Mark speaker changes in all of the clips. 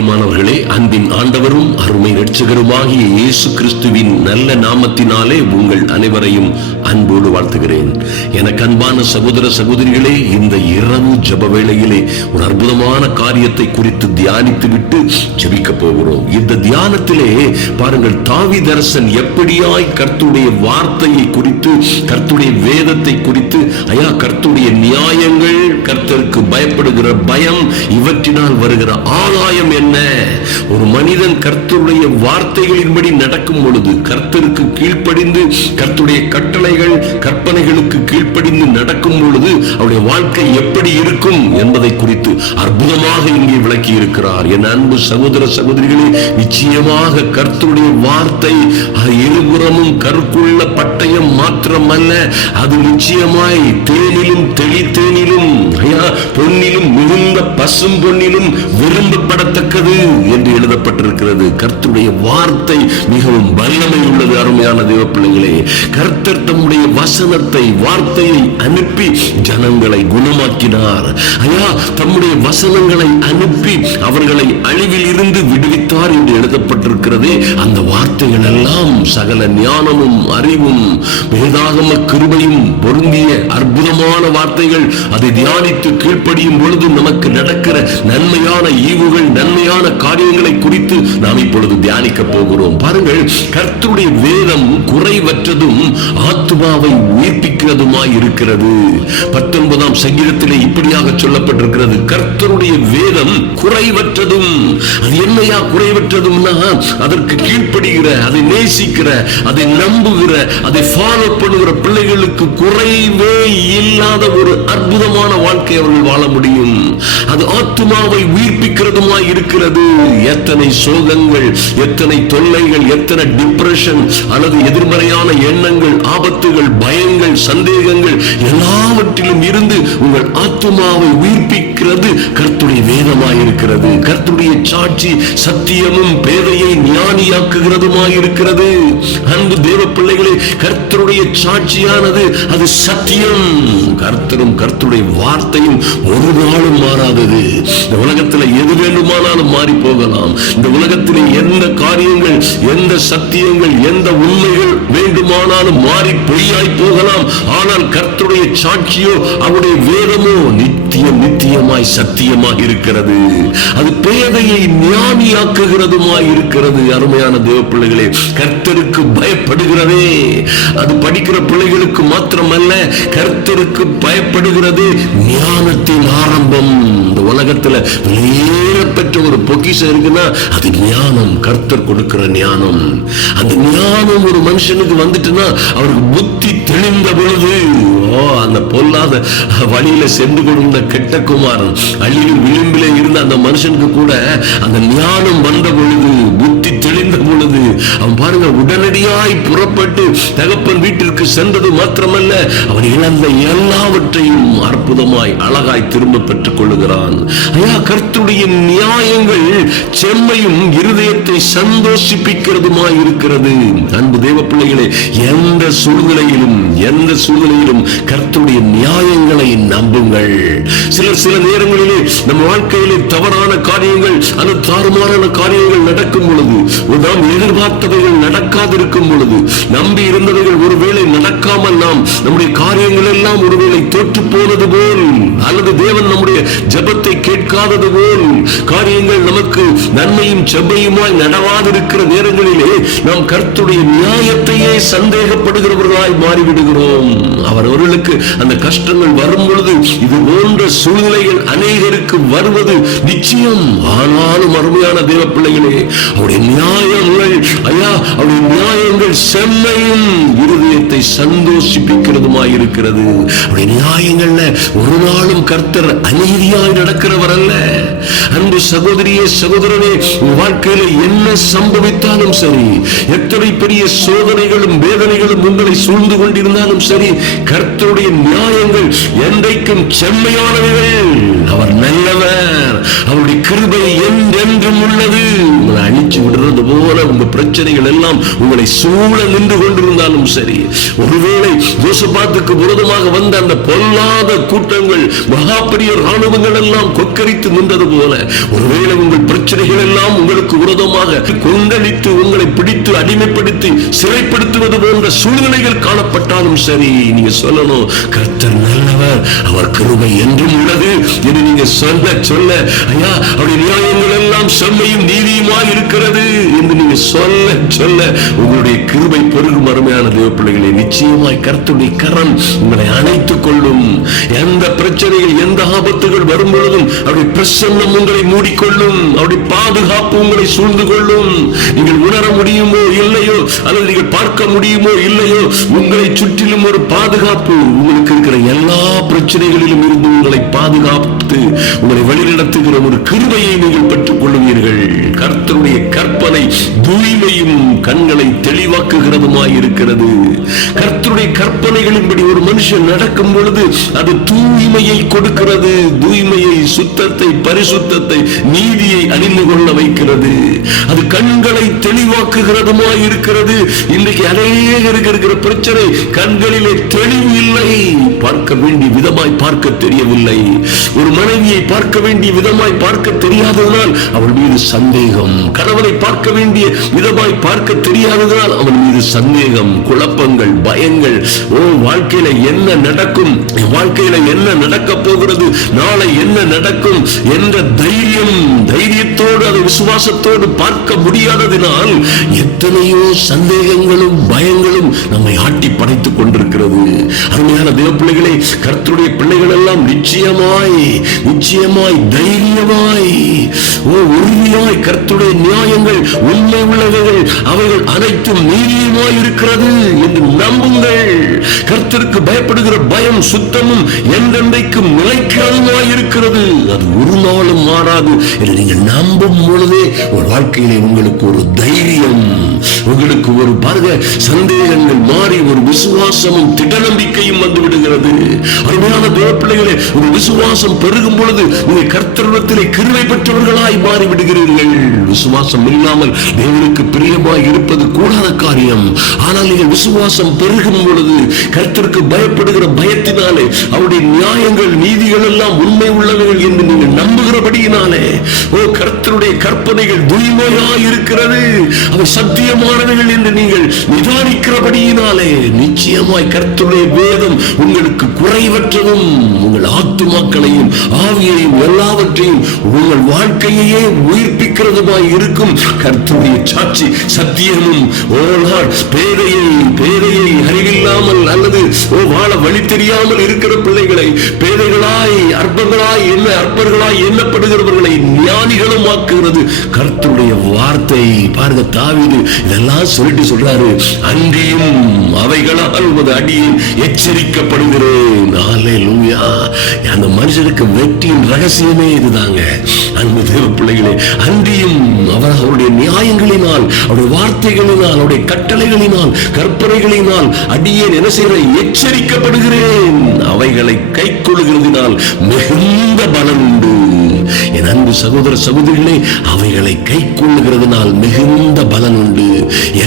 Speaker 1: மாணவர்களே அன்பின் ஆண்டவரும் அருமை ரட்சகருமாகிய இயேசு கிறிஸ்துவின் நல்ல நாமத்தினாலே உங்கள் அனைவரையும் அன்போடு வாழ்த்துகிறேன். எனக்கு அன்பான சகோதர சகோதரிகளே இந்த இரவு ஜப வேளையிலே ஒரு அற்புதமான காரியத்தை குறித்து தியானித்து விட்டு ஜபிக்க போகிறோம். இந்த தியானத்திலே பாருங்கள் தாவி தரசன் எப்படியாய் கர்த்துடைய வார்த்தையை குறித்து கர்த்துடைய வேதத்தை குறித்து ஐயா கர்த்துடைய நியாயங்கள் கர்த்தருக்கு பயப்படுகிற பயம் இவற்றினால் வருகிற ஆதாயம் என்ன? ஒரு மனிதன் கர்த்தருடைய வார்த்தைகளின்படி நடக்கும் பொழுது கர்த்தருக்கு கீழ்ப்படிந்து கர்த்துடைய கட்டளை கட்டளைகள் கற்பனைகளுக்கு கீழ்ப்படிந்து நடக்கும் பொழுது அவருடைய வாழ்க்கை எப்படி இருக்கும் என்பதை குறித்து அற்புதமாக இங்கே விளக்கி இருக்கிறார் என் அன்பு சகோதர சகோதரிகளே நிச்சயமாக கர்த்தருடைய வார்த்தை இருபுறமும் கருக்குள்ள பட்டயம் மாத்திரமல்ல அது நிச்சயமாய் தேனிலும் தெளித்தேனிலும் ஐயா பொன்னிலும் மிகுந்த பசும் பொன்னிலும் விரும்பப்படத்தக்கது என்று எழுதப்பட்டிருக்கிறது. கர்த்தருடைய வார்த்தை மிகவும் வல்லமை உள்ளது அருமையான தேவ பிள்ளைகளே கர்த்தர் தம்முடைய வசனத்தை வார்த்தையை அனுப்பி ஜனங்களை குணமாக்கினார். ஐயா தம்முடைய வசனங்களை அனுப்பி அவர்களை அழிவில் இருந்து விடுவித்தார் என்று எழுதப்பட்டிருக்கிறதே. அந்த வார்த்தைகள் எல்லாம் சகல ஞானமும் அறிவும் வேதாகம கிருபையும் பொருந்திய அற்புத வார்த்தைகள் அதை தியானித்து கீழ்ப்படியும் பொழுது நமக்கு நடக்கிற நன்மையான ஈவுகள் நன்மையான காரியங்களை குறித்து நாம் இப்பொழுது தியானிக்க போகிறோம். பாருங்கள் கர்த்தருடைய வேதம் குறைவற்றதும் ஆத்மாவை உயிர்ப்பிக்கிறதுமாய் இருக்கிறது. பத்தொன்பதாம் சங்கீதத்திலே இப்படியாக சொல்லப்பட்டிருக்கிறது. கர்த்தருடைய வேதம் குறைவற்றதும் அது என்னையா குறைவற்றதும்னா அதற்கு கீழ்ப்படுகிற அதை நேசிக்கிற அதை நம்புகிற அதை ஃபாலோ பண்ணுகிற பிள்ளைகளுக்கு குறைவே இல்லாத ஒரு ஒரு அற்புதமான வாழ்க்கை அவர்கள் வாழ முடியும். அது ஆத்மாவை உயிர்ப்பிக்கிறதுமாய் இருக்கிறது. எத்தனை சோகங்கள் எத்தனை தொல்லைகள் எத்தனை டிப்ரெஷன் அல்லது எதிர்மறையான எண்ணங்கள் ஆபத்துகள் பயங்கள் சந்தேகங்கள் எல்லாவற்றிலும் இருந்து உங்கள் ஆத்மாவை உயிர்ப்பிக்கிறது. கர்த்துடைய வேதமாய் இருக்கிறது. கர்த்துடைய சாட்சி சத்தியமும் பேதையை ஞானியாக்குகிறதுமாய் இருக்கிறது. அன்பு தேவ பிள்ளைகளே கர்த்தருடைய சாட்சியானது அது சத்தியம். கர்த்தரும் கர்த்துடைய வார்த்தையும் ஒரு நாளும் மாறாதது. இந்த உலகத்துல எது வேண்டுமானாலும் மாறி போகலாம். இந்த உலகத்தில் எந்த காரியங்கள் எந்த சத்தியங்கள் எந்த உண்மைகள் வேண்டுமானாலும் மாறி பொய்யாய் போகலாம். ஆனால் கர்த்துடைய சாட்சியோ அவருடைய வேதமோ நித்தியம் நித்தியமாய் சத்தியமாக இருக்கிறது. அது பேதையை ஞானியாக்குகிறதுமாய் இருக்கிறது அருமையான தேவ பிள்ளைகளே. கர்த்தருக்கு பயப்படுகிறதே. அது படிக்கிற பிள்ளைகளுக்கு மாத்திரமல்ல கர்த்தருக்கு பயப்படுகிறது ஞானத்தின் ஆரம்பம். இந்த உலகத்துல வெளியேற பெற்ற ஒரு பொக்கிஷம் இருக்குன்னா அது ஞானம். கர்த்தர் கொடுக்கிற ஞானம். அந்த ஞானம் ஒரு மனுஷனுக்கு வந்துட்டுன்னா அவருக்கு புத்தி தெளிந்த பொழுது ஓ அந்த பொல்லாத வழியில சென்று கொண்டிருந்த கெட்ட குமாரன் அழிவின் விளிம்பிலே இருந்த அந்த மனுஷனுக்கு கூட அந்த ஞானம் வந்த உடனடியாய் புறப்பட்டு தகப்பன் வீட்டிற்கு சென்றது மாத்திரமல்ல அவன் இழந்த எல்லாவற்றையும் அற்புதமாய் அழகாய் திரும்ப பெற்றுக் கொள்ளுகிறான் ஐயா கர்த்துடைய நியாயங்கள் செம்மையும் இருதயத்தை சந்தோஷிப்பிக்கிறதுமாய் இருக்கிறது அன்பு தேவ பிள்ளைகளே எந்த சூழ்நிலையிலும் எந்த சூழ்நிலையிலும் கர்த்துடைய நியாயங்களை நம்புங்கள். சில சில நேரங்களிலே நம்ம வாழ்க்கையிலே தவறான காரியங்கள் அல்லது தாறுமாறான காரியங்கள் நடக்கும் பொழுது நாம் எதிர்பார்த்தவைகள் நடக்காதிருக்கும் பொழுது நம்பி இருந்தவைகள் ஒருவேளை நடக்காமல் நாம் நம்முடைய காரியங்கள் எல்லாம் ஒருவேளை தோற்று போனது போல் அல்லது தேவன் நம்முடைய ஜபத்தை கேட்காதது போல் காரியங்கள் நமக்கு நன்மையும் செவ்வையுமாய் நடவாதிருக்கிற நேரங்களிலே நாம் கர்த்துடைய நியாயத்தையே சந்தேகப்படுகிறவர்களாய் மாறிவிடுகிறோம். அவரவர்களுக்கு அந்த கஷ்டங்கள் வரும் பொழுது இது போன்ற சூழ்நிலைகள் அநேகருக்கு வருவது நிச்சயம். ஆனால் ஆனாலும் அருமையான தேவ பிள்ளைகளே அவருடைய நியாயங்கள் ஐயா அவருடைய நியாயங்கள் செம்மையும் இருதயத்தை சந்தோஷிப்பிக்கிறதுமாய் இருக்கிறது அவருடைய நியாயங்கள்ல ஒரு நாளும் கர்த்தர் அநீதியாய் நடக்கிறவர் அல்ல அன்பு சகோதரியே சகோதரனே வாழ்க்கையில என்ன சம்பவித்தாலும் சரி எத்தனை பெரிய சோதனைகளும் வேதனைகளும் உங்களை சூழ்ந்து கொண்டிருந்தாலும் சரி கர்த்தருடைய நியாயங்கள் என்றைக்கும் செம்மையானவைகள். அவர் நல்லவர் அவருடைய கிருபை என்றென்றும் உள்ளது. உங்களை அழிச்சு விடுறது போல உங்க பிரச்சனைகள் எல்லாம் உங்களை சூழ நின்று கொண்டிருந்தாலும் சரி. ஒருவேளை யோசபாத்துக்கு விரோதமாக வந்த அந்த பொல்லாத கூட்டங்கள் மகாபெரிய ராணுவங்கள் எல்லாம் கொக்கரித்து நின்றது போல ஒருவேளை உங்கள் பிரச்சனைகள் எல்லாம் உங்களுக்கு விரோதமாக கொந்தளித்து உங்களை பிடித்து அடிமைப்படுத்தி சிறைப்படுத்துவது போன்ற சூழ்நிலைகள் காணப்பட்டாலும் சரி. நீங்க சொல்லணும் கர்த்தர் நல்லவர் அவர் கிருபை என்றும் உள்ளது என்று நீங்க சொல்ல சொல்ல ஐயா அவருடைய காரியங்கள் எல்லாம் செம்மையும் நீதியுமாய் இருக்கிறது என்று நீங்க சொல்ல சொல்ல உங்களுடைய கிருபை பெருகும் அருமையான தேவ பிள்ளைகளை நிச்சயமாய் கர்த்தருடைய கரம் உங்களை அணைத்துக் கொள்ளும். எந்த பிரச்சனைகள் எந்த ஆபத்துகள் வரும் பொழுதும் அவருடைய பிரசன்னம் உங்களை மூடிக்கொள்ளும். அவருடைய பாதுகாப்பு உங்களை சூழ்ந்து கொள்ளும். நீங்கள் உணர முடியுமோ இல்லையோ அல்லது நீங்கள் பார்க்க முடியுமோ இல்லையோ உங்களை சுற்றிலும் ஒரு பாதுகாப்பு உங்களுக்கு இருக்கிற எல்லா பிரச்சனைகளிலும் இருந்து உங்களை பாதுகாத்து உங்களை வழிநடத்துகிற ஒரு கிருபையை நீங்கள் பெற்றுக் கொள்ளுவீர்கள் கர்த்தருடைய கற்பனை தூய்மையும் கண்களை தெளிவாக்குகிறதுமாய் இருக்கிறது கர்த்தருடைய கற்பனைகளின்படி ஒரு மனுஷன் நடக்கும் பொழுது அது தூய்மையை கொடுக்கிறது. தூய்மையை சுத்தத்தை பரிசுத்தத்தை நீதியை அறிந்து கொள்ள வைக்கிறது. அது கண்களை தெளிவாக்குகிறதுமாய் இருக்கிறது இன்றைக்கு அநேகருக்கு இருக்கிற பிரச்சனை கண்களிலே தெளிவு இல்லை. பார்க்க வேண்டிய விதமாய் பார்க்க தெரியவில்லை. ஒரு மனைவியை பார்க்க வேண்டிய விதமாய் பார்க்க தெரியாததனால் அவள் மீது சந்தேகம். கணவனை பார்க்க வேண்டிய விதமாய் பார்க்க தெரியாததால் அவன் மீது சந்தேகம் குழப்பங்கள் பயங்கள். ஓ வாழ்க்கையில என்ன நடக்கும்? வாழ்க்கையில என்ன நடக்க போகிறது? நாளை என்ன நடக்கும்? என்ற தைரியம் தைரியத்தோடு அதை விசுவாசத்தோடு பார்க்க முடியாததினால் எத்தனையோ சந்தேகங்களும் பயங்களும் நம்மை ஆட்டி படைத்துக் கொண்டிருக்கிறது. அருமையான தேவ பிள்ளைகளே கர்த்தருடைய பிள்ளைகள் எல்லாம் நிச்சயமாய் நிச்சயமாய் தைரியமாய் ஓ உறுதியாய் கர்த்துடைய நியாயங்கள் உண்மை உள்ளவைகள் அவைகள் அனைத்தும் நீதியுமாய் இருக்கிறது என்று நம்புங்கள். கர்த்தருக்கு பயப்படுகிற பயம் சுத்தமும் என்றென்றைக்கும் நிலைக்கிறதுமாய் இருக்கிறது அது ஒரு நாளும் மாறாது என்று நீங்கள் நம்பும் பொழுதே ஒரு வாழ்க்கையிலே உங்களுக்கு ஒரு தைரியம் உங்களுக்கு ஒரு பாருங்க சந்தேகங்கள் மாறி ஒரு விசுவாசமும் திட நம்பிக்கையும் வந்து விடுகிறது அருமையான தேவ பிள்ளைகளே ஒரு விசுவாசம் பெருகும் பொழுது நீங்கள் கர்த்தருடத்திலே கிருவை பெற்றவர்கள் மாறி மாறிவிடுகிறீர்கள். விசுவாசம் இல்லாமல் தேவனுக்கு பிரியமாய் இருப்பது கூடாத காரியம். ஆனால் நீங்கள் விசுவாசம் பெருகும் பொழுது கர்த்தருக்கு பயப்படுகிற பயத்தினாலே அவருடைய நியாயங்கள் நீதிகள் எல்லாம் உண்மை உள்ளவைகள் என்று நீங்கள் நம்புகிறபடியினாலே ஓ கர்த்தருடைய கற்பனைகள் தூய்மையாய் இருக்கிறது. அவை சத்தியமானவைகள் என்று நீங்கள் நிதானிக்கிறபடியினாலே நிச்சயமாய் கர்த்தருடைய வேதம் உங்களுக்கு குறைவற்றதும் உங்கள் ஆத்துமாக்களையும் ஆவியையும் எல்லாவற்றையும் உங்கள் வாழ்க்கையையே உயிர்ப்பிக்கிறதுமாய் இருக்கும் கர்த்தருடைய சாட்சி சத்தியமும் ஓ நாள் பேரையை பேரையை அறிவில்லாமல் அல்லது ஓ வாழ வழி தெரியாமல் இருக்கிற பிள்ளைகளை பேதைகளாய் அற்பங்களாய் என்ன அற்பர்களாய் எண்ணப்படுகிறவர்களை ஞானிகளும் ஆக்குகிறது கர்த்தருடைய வார்த்தை. பாருங்க தாவிது இதெல்லாம் சொல்லிட்டு சொல்றாரு. அன்றியும் அவைகளால் உமது அடியில் எச்சரிக்கப்படுகிறேன். ஹalleluya. அந்த மனுஷனுக்கு வெற்றியின் ரகசியமே இதுதாங்க. அன்பு தேவ பிள்ளைகளே அன்றியும் அவர் அவருடைய நியாயங்களினால் அவருடைய வார்த்தைகளினால் அவருடைய கட்டளைகளினால் கற்பனைகளினால் அடியேன் என்ன செய்கிற எச்சரிக்கப்படுகிறேன். அவை அவைகளை கை கொள்கிறதினால் மிகுந்த பலன் உண்டு. என் அன்பு சகோதர சகோதரிகளே அவைகளை கை கொள்ளுகிறதுனால் மிகுந்த பலன் உண்டு.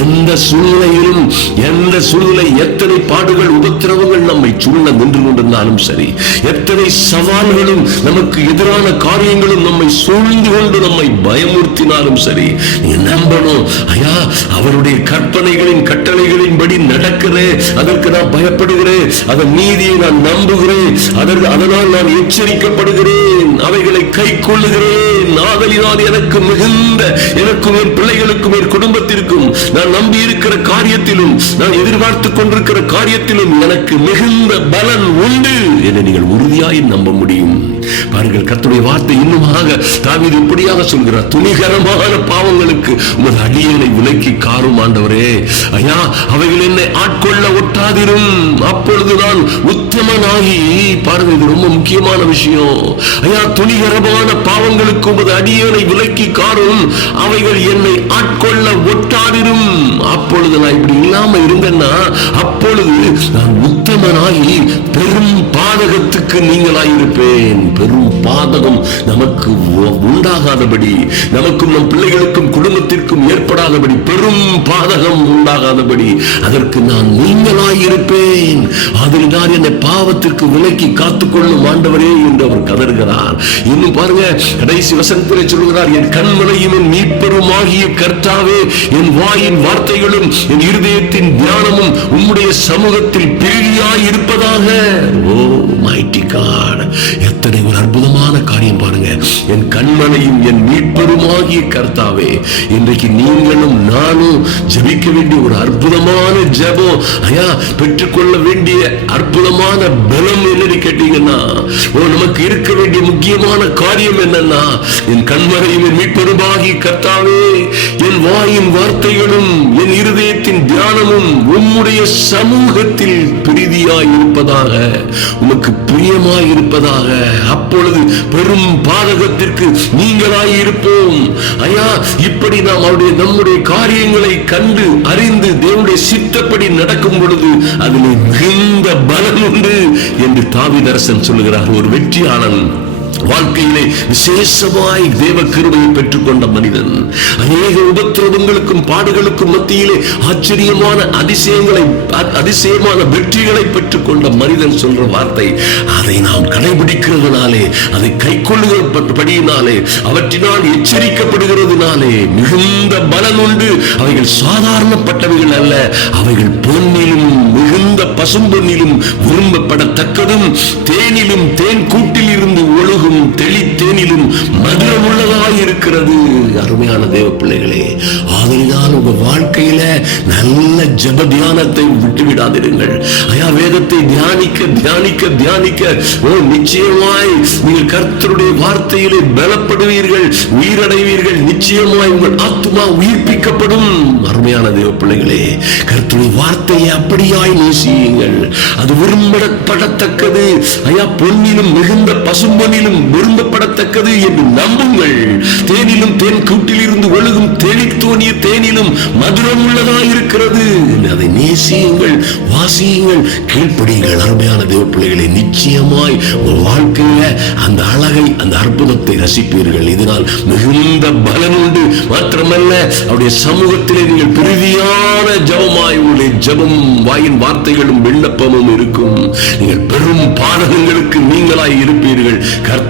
Speaker 1: எந்த சூழ்நிலையிலும் எந்த சூழ்நிலை எத்தனை பாடுகள் உபத்திரவங்கள் நம்மை சூழ்நிலை நின்று கொண்டிருந்தாலும் சரி எத்தனை சவால்களும் நமக்கு எதிரான காரியங்களும் நம்மை சூழ்ந்து கொண்டு நம்மை பயமுறுத்தினாலும் சரி நீ நம்பணும் ஐயா அவருடைய கற்பனைகளின் கட்டளைகளின் படி நடக்கிறேன் அதற்கு நான் பயப்படுகிறேன் அதன் நீதியை நான் நம்புகிறேன் அதற்கு அதனால் நான் எச்சரிக்கப்படுகிறேன். அவைகளை கை கொள்ளுகிறேன். ஆதலினால் எனக்கு மிகுந்த எனக்கும் என் பிள்ளைகளுக்கும் என் குடும்பத்திற்கும் நான் நம்பி இருக்கிற காரியத்திலும் நான் எதிர்பார்த்து கொண்டிருக்கிற காரியத்திலும் எனக்கு மிகுந்த பலன் உண்டு என்று நீங்கள் உறுதியாய் நம்ப முடியும். பாருங்கள் கத்துடைய வார்த்தை இன்னுமாக தாவீது இப்படியாக சொல்கிறார் துணிகரமான பாவங்களுக்கு உமது அடியனை விலக்கி காரும் ஆண்டவரே. ஐயா அவைகள் என்னை ஆட்கொள்ள ஒட்டாதிரும். அப்பொழுது நான் உத்தமனாகி. பாருங்கள் இது ரொம்ப முக்கியமான விஷயம். ஐயா துணிகரமான பாவங்களுக்கு உமது அடியனை விலக்கி காரும் அவைகள் என்னை ஆட்கொள்ள ஒட்டாதிரும். அப்பொழுது நான் இப்படி இல்லாம இருந்தேன்னா அப்பொழுது நான் உத்தமனாகி பெரும் பாதகத்துக்கு நீங்களாயிருப்பேன். பெரும் பாதகம் நமக்கு உண்டாகாதபடி நமக்கும் நம் பிள்ளைகளுக்கும் குடும்பத்திற்கும் ஏற்படாதபடி பெரும் பாதகம் உண்டாகாதபடி அதற்கு நான் நீங்களாய் இருப்பேன் அதில் நான் என்னை பாவத்திற்கு விலக்கி காத்துக்கொள்ளும் ஆண்டவரே என்று அவர் கதறுகிறார். இன்னும் பாருங்க கடைசி வசனத்திலே சொல்கிறார் என் கண்மலையும் என் மீட்பருமாகிய கர்த்தாவே என் வாயின் வார்த்தைகளும் என் இருதயத்தின் தியானமும் உம்முடைய சமூகத்தில் பிரியாய் இருப்பதாக ஓ மைட்டி காட் எத்தனை ஒரு அற்புதமான காரியம் பாருங்க. என் கண்மனையும் என் மீட்பருமாகிய கர்த்தாவே இன்றைக்கு நீங்களும் நானும் ஜெபிக்க வேண்டிய ஒரு அற்புதமான ஜெபம். ஐயா பெற்றுக்கொள்ள வேண்டிய அற்புதமான பலம் என்னன்னு கேட்டீங்கன்னா நமக்கு இருக்க வேண்டிய முக்கியமான காரியம் என்னன்னா என் கண்மறையும் என் மீட்பருமாகிய கர்த்தாவே என் வாயின் வார்த்தைகளும் என் இருதயத்தின் தியானமும் உம்முடைய சமூகத்தில் பிரீதியாய் இருப்பதாக உமக்கு பிரியமாய் இருப்பதாக அப்பொழுது பெரும் பாதகத்திற்கு நீங்களாய் இருப்போம் ஐயா இப்படி நாம் அவருடைய நம்முடைய காரியங்களை கண்டு அறிந்து தேவனுடைய சித்தப்படி நடக்கும் பொழுது அதில் மிகுந்த பலம் உண்டு என்று தாவிதரசன் சொல்லுகிறார். ஒரு வெற்றியாளன் வாழ்க்கையிலே விசேஷமாய் தேவ கிருபையை பெற்றுக்கொண்ட மனிதன் அநேக உபத்திரவங்களுக்கும் பாடுகளுக்கும் மத்தியிலே ஆச்சரியமான அதிசயங்களை அதிசயமான வெற்றிகளை பெற்றுக்கொண்ட மனிதன் சொல்ற வார்த்தை அதை நாம் கடைபிடிக்கிறதுனாலே அதை கை கொள்ளுகிறபடியினாலே அவற்றினால் எச்சரிக்கப்படுகிறதுனாலே மிகுந்த பலன் உண்டு. அவைகள் சாதாரணப்பட்டவைகள் அல்ல அவைகள் பொன்னிலும் மிகுந்த பசும்பொன்னிலும் விரும்பப்படத்தக்கதும் தேனிலும் தேன் கூட்டில் இருந்து ஒழுகும் தெளித்தேனிலும் மதுரம் உள்ளதாய் இருக்கிறது. அருமையான தேவ பிள்ளைகளே ஆதலினால் உங்க வாழ்க்கையில நல்ல ஜப தியானத்தை விட்டு விடாதிருங்கள் ஐயா வேதத்தை தியானிக்க தியானிக்க தியானிக்க ஓ நிச்சயமாய் நீங்கள் கர்த்தருடைய வார்த்தையிலே பலப்படுவீர்கள் உயிரடைவீர்கள் நிச்சயமாய் உங்கள் ஆத்மா உயிர்ப்பிக்கப்படும். அருமையான தேவ பிள்ளைகளே கர்த்தருடைய வார்த்தையை அப்படியாய் நேசியுங்கள். அது விரும்பப்படத்தக்கது. ஐயா பொன்னிலும் மிகுந்த பசும்பொன்னிலும் விரும்பப்படத்தக்கது என்று நம்புங்கள். தேனிலும் தேன் கூட்டில் இருந்து ஒழுகும் தெளித்தோனிய தேனிலும் மதுரம் உள்ளதாக இருக்கிறது அதை நேசியுங்கள் வாசியுங்கள் கீழ்ப்படியுங்கள் அருமையான தேவ பிள்ளைகளை நிச்சயமாய் உங்கள் வாழ்க்கையில அந்த அழகை அந்த அற்புதத்தை ரசிப்பீர்கள். இதனால் மிகுந்த பலன் உண்டு. மாத்திரமல்ல அவருடைய சமூகத்திலே நீங்கள் பிரதியான ஜபமாய் உங்களுடைய ஜபம் வாயின் வார்த்தைகளும் விண்ணப்பமும் இருக்கும். நீங்கள் பெரும் பாடகங்களுக்கு நீங்களாய் இருப்பீர்கள்.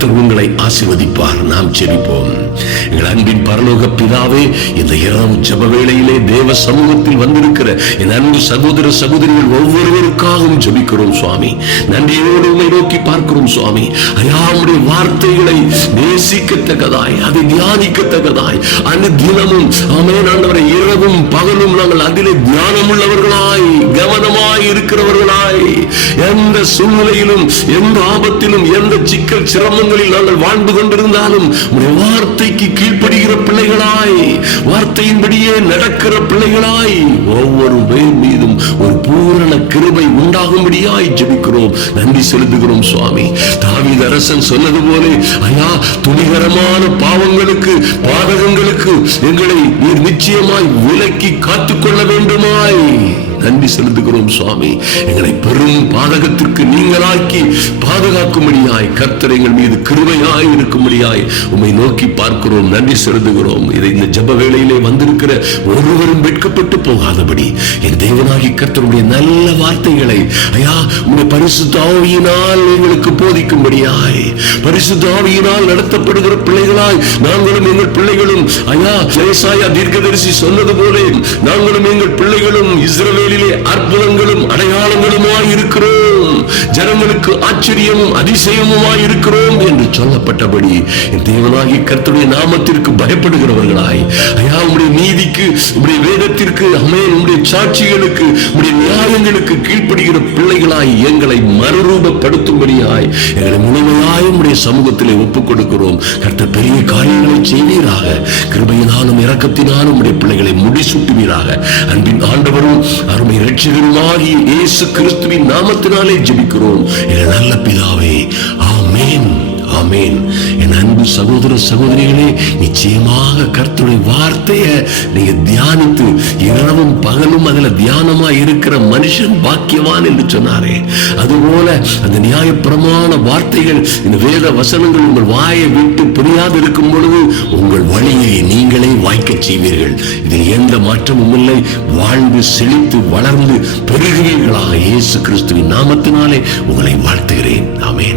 Speaker 1: கர்த்தர் உங்களை ஆசிர்வதிப்பார். நாம் செபிப்போம் எங்கள் அன்பின் பரலோக பிதாவே இந்த இரவு ஜப வேளையிலே தேவ சமூகத்தில் வந்திருக்கிற என் அன்பு சகோதர சகோதரிகள் ஒவ்வொருவருக்காகவும் ஜபிக்கிறோம் சுவாமி. நன்றியோடு உம்மை நோக்கி பார்க்கிறோம் சுவாமி. ஐயாவுடைய வார்த்தைகளை நேசிக்கத்தக்கதாய் அதை தியானிக்கத்தக்கதாய் அன்று தினமும் ஆமென் ஆண்டவரை இரவும் பகலும் நாங்கள் அதிலே தியானம் உள்ளவர்களாய் கவனமாய் இருக்கிறவர்களாய் எந்த சூழ்நிலையிலும் எந்த ஆபத்திலும் எந்த சிக்கல் சிரமம் உலகங்களில் நாங்கள் வாழ்ந்து கொண்டிருந்தாலும் வார்த்தைக்கு கீழ்ப்படுகிற பிள்ளைகளாய் வார்த்தையின்படியே நடக்கிற பிள்ளைகளாய் ஒவ்வொரு பேர் மீதும் ஒரு பூரண கிருபை உண்டாகும்படியாய் ஜெபிக்கிறோம். நன்றி செலுத்துகிறோம் சுவாமி. தாவித அரசன் சொன்னது போல ஐயா துணிகரமான பாவங்களுக்கு பாதகங்களுக்கு எங்களை நீர் நிச்சயமாய் விலக்கி காத்துக்கொள்ள வேண்டுமாய். நன்றி செலுத்துகிறோம் சுவாமி. எங்களை பெரும் பாதகத்திற்கு நீங்களாக்கி பாதுகாக்கும்படியாய் கர்த்தர் எங்கள் மீது கிருமையாய் இருக்கும்படியாய் உண்மை நோக்கி பார்க்கிறோம் நன்றி செலுத்துகிறோம். இதை இந்த ஜப வேளையிலே வந்திருக்கிற ஒருவரும் வெட்கப்பட்டு போகாதபடி என் தேவனாகி கர்த்தருடைய நல்ல வார்த்தைகளை ஐயா உங்களுடைய பரிசுத்தாவியினால் எங்களுக்கு போதிக்கும்படியாய் பரிசுத்தாவியினால் நடத்தப்படுகிற பிள்ளைகளாய் நாங்களும் எங்கள் பிள்ளைகளும் ஐயா ஜெயசாயா தீர்க்கதரிசி சொன்னது போல நாங்களும் எங்கள் பிள்ளைகளும் இஸ்ரவேலிலே அற்புதங்களும் அடையாளங்களுமாய் இருக்கிறோம். ஜனங்களுக்கு ஆச்சரியமும் அதிசயமுமாய் இருக்கிறோம் என்று சொல்லப்பட்டபடி தேவனாகி கர்த்தருடைய நாமத்திற்கு பயப்படுகிறவர்களாய். ஐயா உடைய நீதிக்கு உடைய வேதத்திற்கு அமேன் உடைய சாட்சிகளுக்கு உடைய நியாயங்களுக்கு கீழ்ப்படுகிற பிள்ளைகளாய் எங்களை மறுரூபப்படுத்தும்படியாய் எங்களை முழுமையாய் உடைய சமூகத்திலே ஒப்புக் கொடுக்கிறோம் கர்த்தர் பெரிய காரியங்களை செய்வீராக. கிருபையினாலும் இரக்கத்தினாலும் உடைய பிள்ளைகளை முடிசூட்டுவீராக. அன்பின் ஆண்டவரும் அருமை ரட்சகருமாகிய இயேசு கிறிஸ்துவின் நாமத்தினாலே ஜெபிக்கிறோம். என நல்ல பிதாவே ஆமென். ஆமேன். என் அன்பு சகோதர சகோதரிகளே நிச்சயமாக கர்த்தருடைய வார்த்தையை நீங்க தியானித்து இரவும் பகலும் அதுல தியானமா இருக்கிற மனுஷன் பாக்கியவான் என்று சொன்னாரே. அதுபோல அந்த நியாயப்பிரமாண வார்த்தைகள் இந்த வேத வசனங்கள் உங்கள் வாயை விட்டு புரியாது இருக்கும் பொழுது உங்கள் வழியை நீங்களே வாய்க்கச் செய்வீர்கள். இதில் எந்த மாற்றமும் இல்லை. வாழ்ந்து செழித்து வளர்ந்து பெருகுவீர்களாக இயேசு கிறிஸ்துவின் நாமத்தினாலே உங்களை வாழ்த்துகிறேன். ஆமேன்.